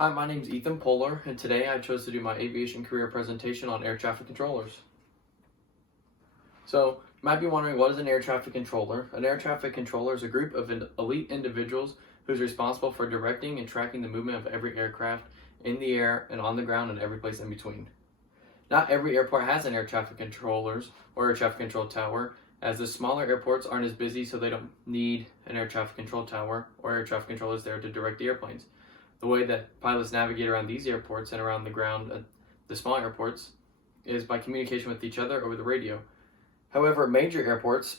Hi, my name is Ethan Polar, and today I chose to do my aviation career presentation on air traffic controllers. So, you might be wondering, what is an air traffic controller? An air traffic controller is a group of elite individuals who's responsible for directing and tracking the movement of every aircraft in the air and on the ground and every place in between. Not every airport has an air traffic controllers or air traffic control tower, as the smaller airports aren't as busy, so they don't need an air traffic control tower or air traffic controllers there to direct the airplanes. The way that pilots navigate around these airports and around the ground at the small airports is by communication with each other over the radio. However, at major airports,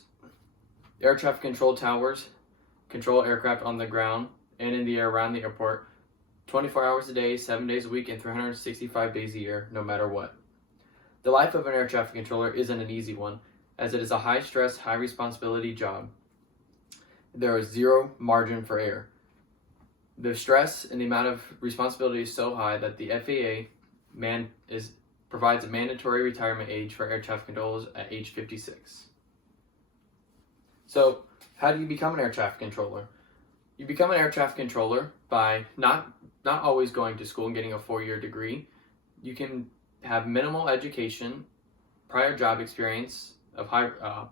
air traffic control towers control aircraft on the ground and in the air around the airport 24 hours a day, 7 days a week, and 365 days a year, no matter what. The life of an air traffic controller isn't an easy one, as it is a high-stress, high-responsibility job. There is zero margin for error. The stress and the amount of responsibility is so high that the FAA provides a mandatory retirement age for air traffic controllers at age 56. So, how do you become an air traffic controller? You become an air traffic controller by not always going to school and getting a 4-year degree. You can have minimal education, prior job experience of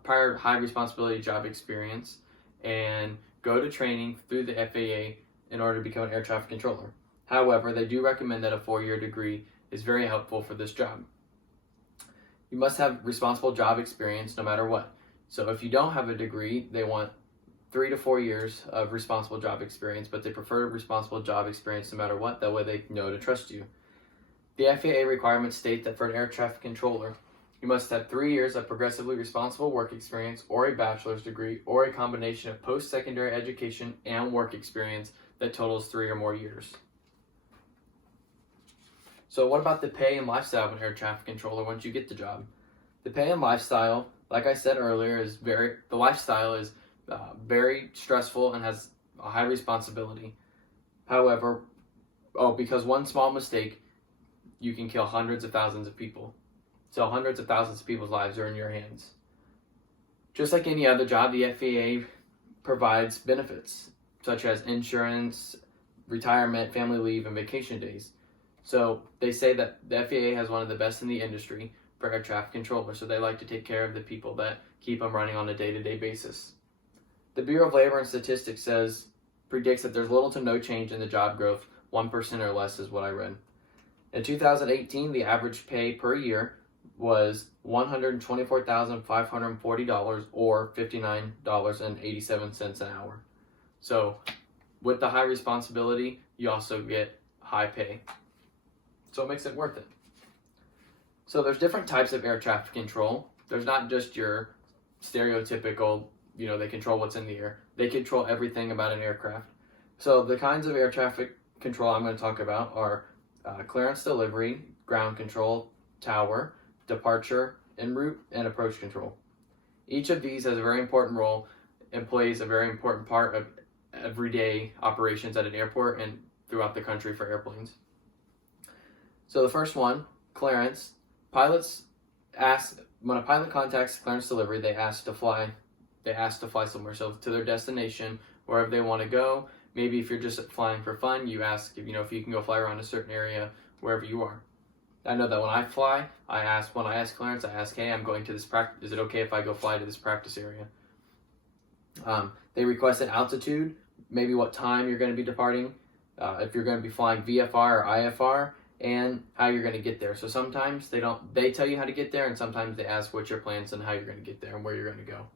prior high responsibility job experience, and go to training through the FAA in order to become an air traffic controller. However, they do recommend that a 4-year degree is very helpful for this job. You must have responsible job experience no matter what. So if you don't have a degree, they want 3 to 4 years of responsible job experience, but they prefer responsible job experience no matter what. That way they know to trust you. The FAA requirements state that for an air traffic controller, you must have 3 years of progressively responsible work experience or a bachelor's degree or a combination of post-secondary education and work experience that totals 3 or more years. So what about the pay and lifestyle of an air traffic controller once you get the job? The pay and lifestyle, like I said earlier, is very stressful and has a high responsibility. However, because one small mistake, you can kill hundreds of thousands of people. So hundreds of thousands of people's lives are in your hands. Just like any other job, the FAA provides benefits such as insurance, retirement, family leave, and vacation days. So they say that the FAA has one of the best in the industry for air traffic controllers, so they like to take care of the people that keep them running on a day-to-day basis. The Bureau of Labor and Statistics predicts that there's little to no change in the job growth, 1% or less is what I read. In 2018, the average pay per year was $124,540 or $59.87 an hour. So with the high responsibility, you also get high pay. So it makes it worth it. So there's different types of air traffic control. There's not just your stereotypical, they control what's in the air. They control everything about an aircraft. So the kinds of air traffic control I'm going to talk about are clearance delivery, ground control, tower, departure, en route, and approach control. Each of these has a very important role and plays a very important part of everyday operations at an airport and throughout the country for airplanes. So the first one, clearance. When a pilot contacts clearance delivery, they ask to fly somewhere, so to their destination, wherever they want to go. Maybe if you're just flying for fun, you ask if you can go fly around a certain area wherever you are. I know that when I fly, when I ask clearance, I ask, hey, I'm going to this practice. Is it okay if I go fly to this practice area? They request an altitude, maybe what time you're going to be departing, if you're going to be flying VFR or IFR, and how you're going to get there. So sometimes they tell you how to get there, and sometimes they ask what your plans and how you're going to get there and where you're going to go.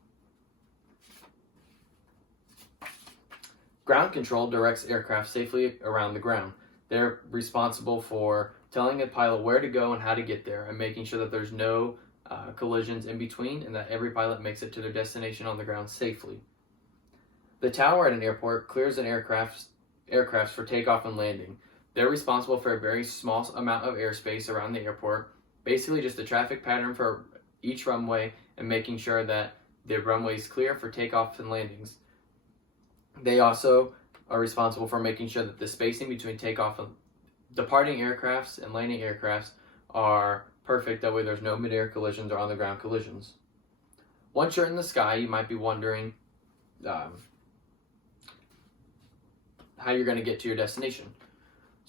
Ground control directs aircraft safely around the ground. They're responsible for telling a pilot where to go and how to get there, and making sure that there's no collisions in between, and that every pilot makes it to their destination on the ground safely. The tower at an airport clears an aircraft for takeoff and landing. They're responsible for a very small amount of airspace around the airport, basically just a traffic pattern for each runway and making sure that the runway is clear for takeoffs and landings. They also are responsible for making sure that the spacing between takeoff and departing aircrafts and landing aircrafts are perfect. That way there's no mid-air collisions or on-the-ground collisions. Once you're in the sky, you might be wondering how you're going to get to your destination.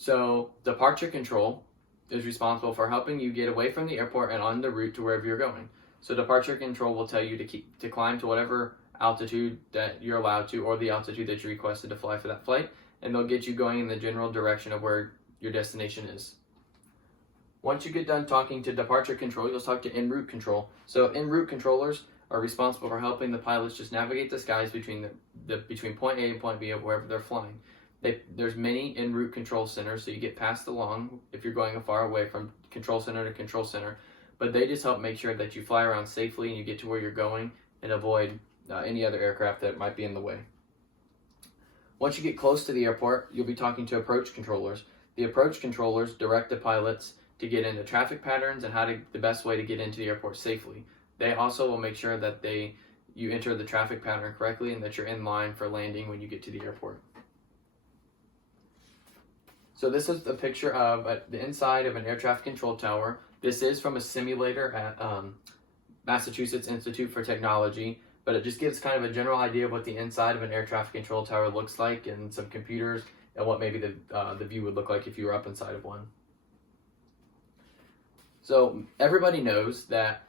So departure control is responsible for helping you get away from the airport and on the route to wherever you're going. So departure control will tell you to climb to whatever altitude that you're allowed to, or the altitude that you requested to fly for that flight, and they'll get you going in the general direction of where your destination is. Once you get done talking to departure control, you'll talk to en route control. So en route controllers are responsible for helping the pilots just navigate the skies between between point A and point B of wherever they're flying. There's many en route control centers, so you get passed along if you're going far away from control center to control center. But they just help make sure that you fly around safely and you get to where you're going and avoid any other aircraft that might be in the way. Once you get close to the airport, you'll be talking to approach controllers. The approach controllers direct the pilots to get into traffic patterns and the best way to get into the airport safely. They also will make sure that you enter the traffic pattern correctly and that you're in line for landing when you get to the airport. So this is a picture of the inside of an air traffic control tower. This is from a simulator at Massachusetts Institute for Technology, but it just gives kind of a general idea of what the inside of an air traffic control tower looks like, and some computers, and what maybe the view would look like if you were up inside of one. So everybody knows that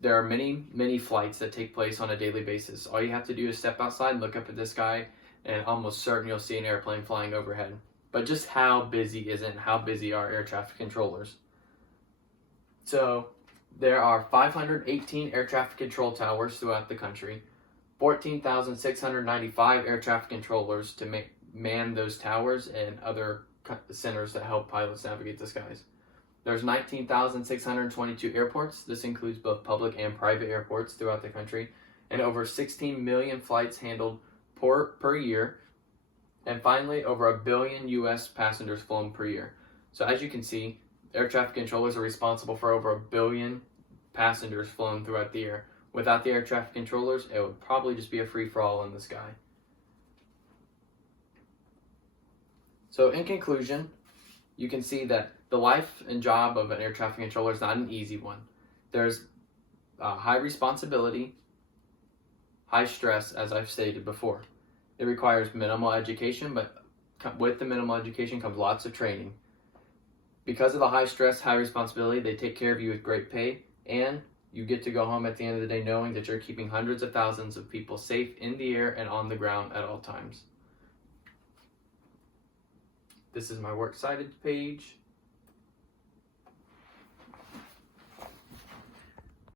there are many flights that take place on a daily basis. All you have to do is step outside and look up at the sky, and almost certain you'll see an airplane flying overhead. But just how busy is it, and how busy are air traffic controllers? So there are 518 air traffic control towers throughout the country, 14,695 air traffic controllers to man those towers and other centers that help pilots navigate the skies. There's 19,622 airports. This includes both public and private airports throughout the country, and over 16 million flights handled per year. And finally, over 1 billion U.S. passengers flown per year. So as you can see, air traffic controllers are responsible for over 1 billion passengers flown throughout the air. Without the air traffic controllers, it would probably just be a free-for-all in the sky. So in conclusion, you can see that the life and job of an air traffic controller is not an easy one. There's high responsibility, high stress, as I've stated before. It requires minimal education, but with the minimal education comes lots of training. Because of the high stress, high responsibility, they take care of you with great pay, and you get to go home at the end of the day knowing that you're keeping hundreds of thousands of people safe in the air and on the ground at all times. This is my works cited page.